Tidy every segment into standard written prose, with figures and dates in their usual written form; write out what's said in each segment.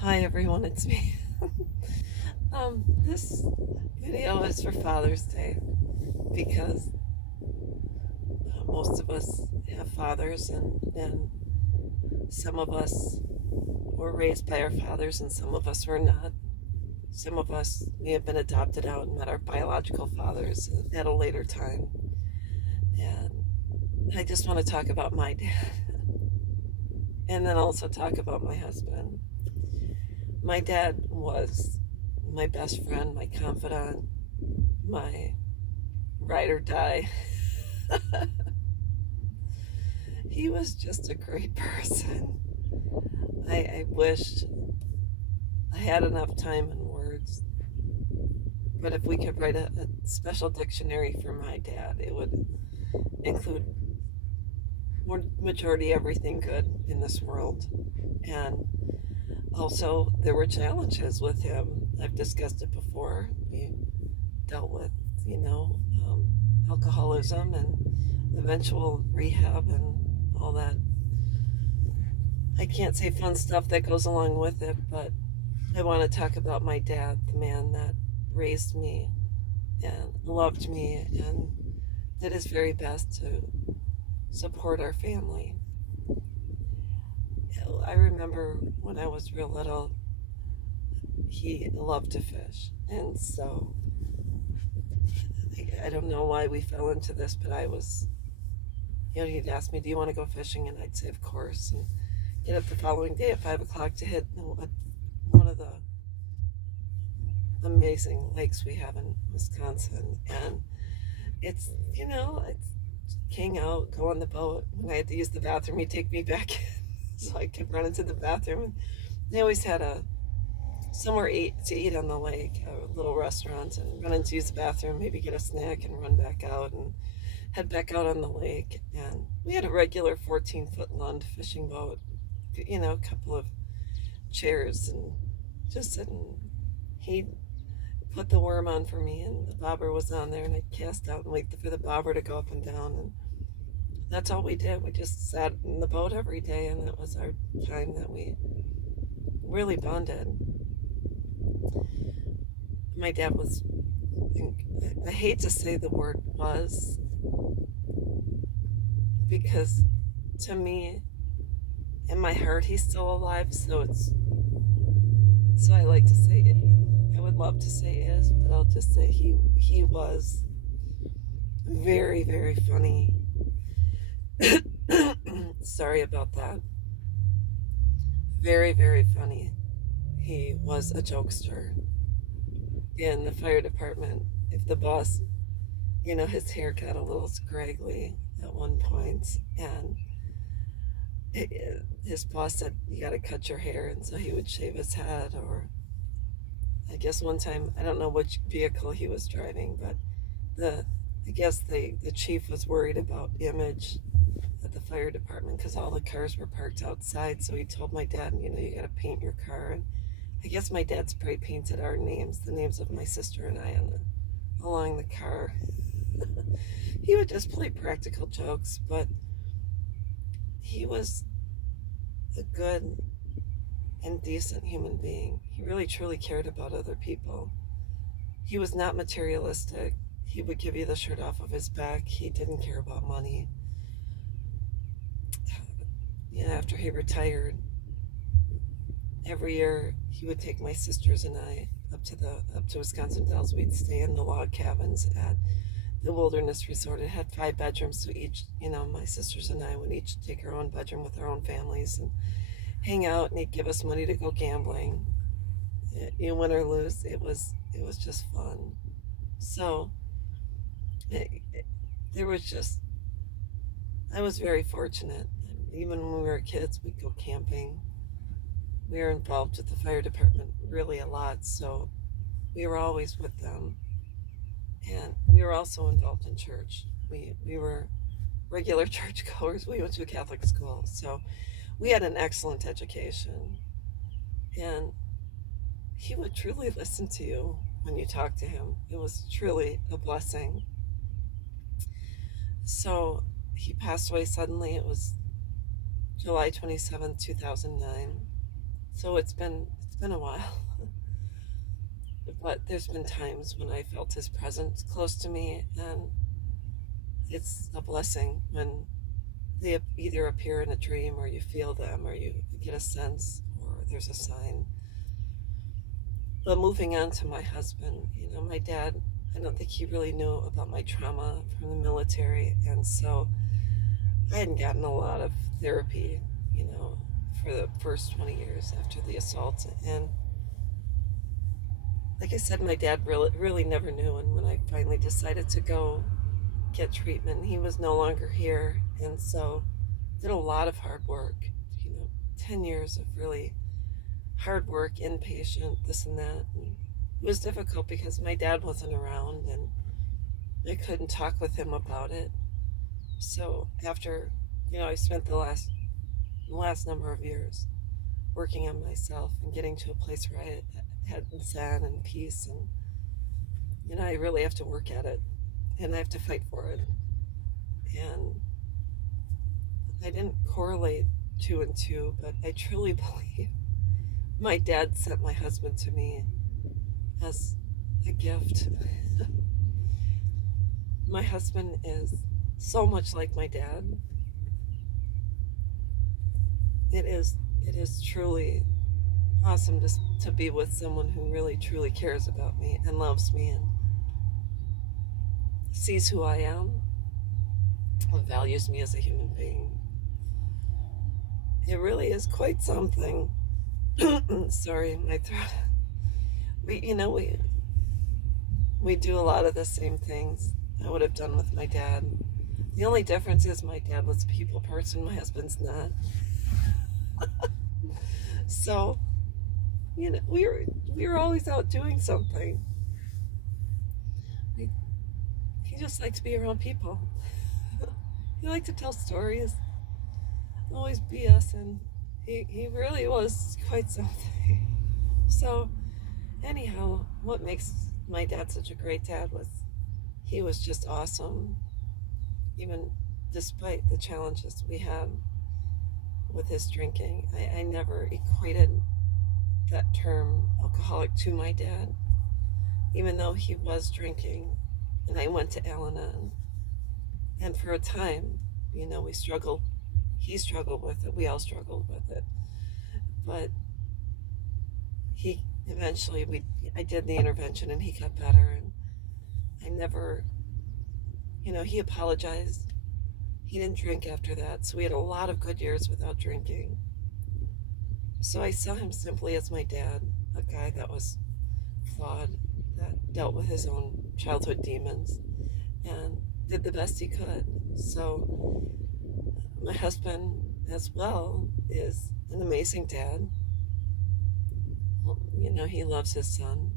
Hi everyone, it's me. This video is for Father's Day because most of us have fathers, and some of us were raised by our fathers and some of us were not. Some of us may have been adopted out and met our biological fathers at a later time. And I just want to talk about my dad and then also talk about my husband. My dad was my best friend, my confidant, my ride or die. He was just a great person. I wished I had enough time and words, but if we could write a special dictionary for my dad, it would include majority everything good in this world. And also, there were challenges with him. I've discussed it before. He dealt with, you know, alcoholism and eventual rehab and all that. I can't say fun stuff that goes along with it, but I want to talk about my dad, the man that raised me and loved me and did his very best to support our family. I remember when I was real little, he loved to fish. And so I don't know why we fell into this, but he'd ask me, "Do you want to go fishing?" And I'd say, "Of course." And get up the following day at 5 o'clock to hit one of the amazing lakes we have in Wisconsin. And it's hang out, go on the boat. When I had to use the bathroom, he'd take me back in so I could run into the bathroom. And they always had a somewhere to eat on the lake, a little restaurant, and run in to use the bathroom, maybe get a snack, and run back out and head back out on the lake. And we had a regular 14-foot Lund fishing boat, a couple of chairs, and just sitting. He'd put the worm on for me, and the bobber was on there, and I'd cast out and wait for the bobber to go up and down. And that's all we did. We just sat in the boat every day, and that was our time that we really bonded. My dad was, I hate to say the word was, because to me, in my heart, he's still alive, so I like to say it. I would love to say is, but I'll just say he was very, very funny. Sorry about that. Very, very funny. He was a jokester in the fire department. If the boss, his hair got a little scraggly at one point, and his boss said, "You got to cut your hair," and so he would shave his head. Or I guess one time, I don't know which vehicle he was driving, but the I guess the chief was worried about image at the fire department because all the cars were parked outside. So he told my dad, "You got to paint your car." And I guess my dad spray painted our names, the names of my sister and I, along the car. He would just play practical jokes, but he was a good and decent human being. He really truly cared about other people. He was not materialistic. He would give you the shirt off of his back. He didn't care about money. After he retired, every year he would take my sisters and I up to Wisconsin Dells. We'd stay in the log cabins at the Wilderness Resort. It had 5 bedrooms, so each, my sisters and I would each take our own bedroom with our own families and hang out. And he'd give us money to go gambling. You win or lose, it was just fun. So there was just I was very fortunate. Even when we were kids, we'd go camping. We were involved with the fire department really a lot, so we were always with them. And we were also involved in church. We were regular churchgoers. We went to a Catholic school, so we had an excellent education. And he would truly listen to you when you talked to him. It was truly a blessing. So he passed away suddenly. It was July 27th, 2009. So it's been a while. But there's been times when I felt his presence close to me, and it's a blessing when they either appear in a dream or you feel them or you get a sense or there's a sign. But moving on to my husband, my dad, I don't think he really knew about my trauma from the military. And so I hadn't gotten a lot of therapy, for the first 20 years after the assault. And like I said, my dad really never knew. And when I finally decided to go get treatment, he was no longer here. And so did a lot of hard work, 10 years of really hard work, inpatient, this and that. And it was difficult because my dad wasn't around and I couldn't talk with him about it. So after, I spent the last number of years working on myself and getting to a place where I had zen and peace, and I really have to work at it and I have to fight for it. And I didn't correlate two and two, but I truly believe my dad sent my husband to me as a gift. My husband is so much like my dad. It is truly awesome to be with someone who really truly cares about me and loves me and sees who I am and values me as a human being. It really is quite something. Sorry, my throat. We do a lot of the same things I would have done with my dad. The only difference is my dad was a people person, my husband's not. So, we were always out doing something. He just liked to be around people. He liked to tell stories, always BS, and he really was quite something. So, anyhow, what makes my dad such a great dad was he was just awesome, even despite the challenges we had with his drinking. I never equated that term alcoholic to my dad, even though he was drinking. And I went to Al-Anon, and for a time, we struggled. He struggled with it. We all struggled with it. But he eventually, I did the intervention, and he got better. And I never, he apologized. He didn't drink after that, so we had a lot of good years without drinking. So I saw him simply as my dad, a guy that was flawed, that dealt with his own childhood demons, and did the best he could. So my husband, as well, is an amazing dad. He loves his son,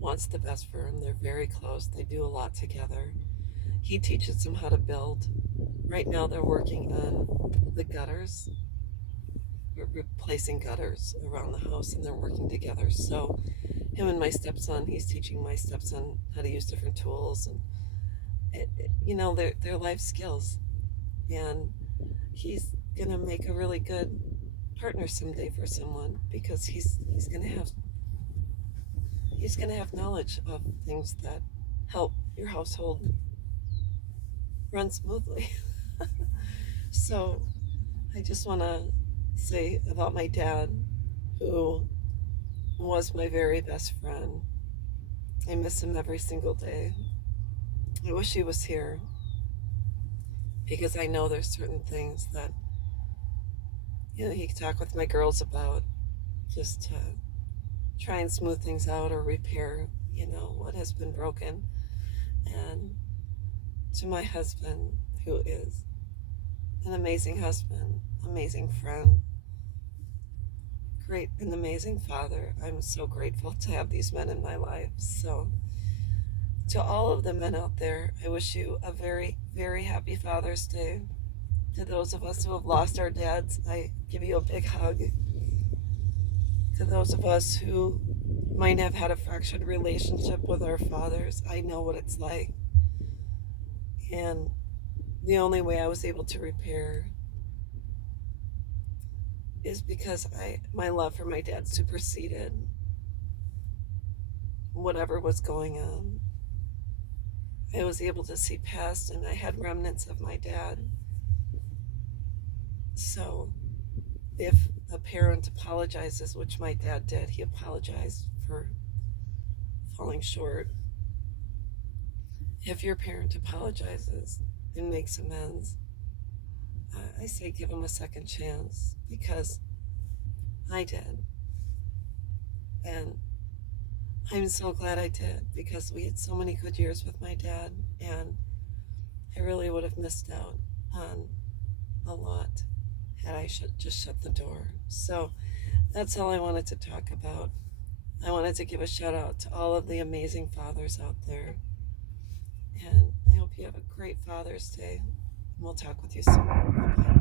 wants the best for him. They're very close. They do a lot together. He teaches them how to build. Right now they're working on the gutters. We're replacing gutters around the house, and they're working together. So him and my stepson, he's teaching my stepson how to use different tools, and they're life skills. And he's gonna make a really good partner someday for someone, because he's gonna have knowledge of things that help your household run smoothly. So I just want to say about my dad, who was my very best friend. I miss him every single day. I wish he was here, because I know there's certain things that he could talk with my girls about, just to try and smooth things out or repair what has been broken. And to my husband, who is an amazing husband, amazing friend, great and amazing father. I'm so grateful to have these men in my life. So to all of the men out there, I wish you a very, very happy Father's Day. To those of us who have lost our dads, I give you a big hug. To those of us who might have had a fractured relationship with our fathers, I know what it's like. And the only way I was able to repair is because my love for my dad superseded whatever was going on. I was able to see past, and I had remnants of my dad. So if a parent apologizes, which my dad did, he apologized for falling short. If your parent apologizes and makes amends, I say give him a second chance, because I did. And I'm so glad I did, because we had so many good years with my dad, and I really would have missed out on a lot had I just shut the door. So that's all I wanted to talk about. I wanted to give a shout out to all of the amazing fathers out there. And I hope you have a great Father's Day. We'll talk with you soon. Bye-bye.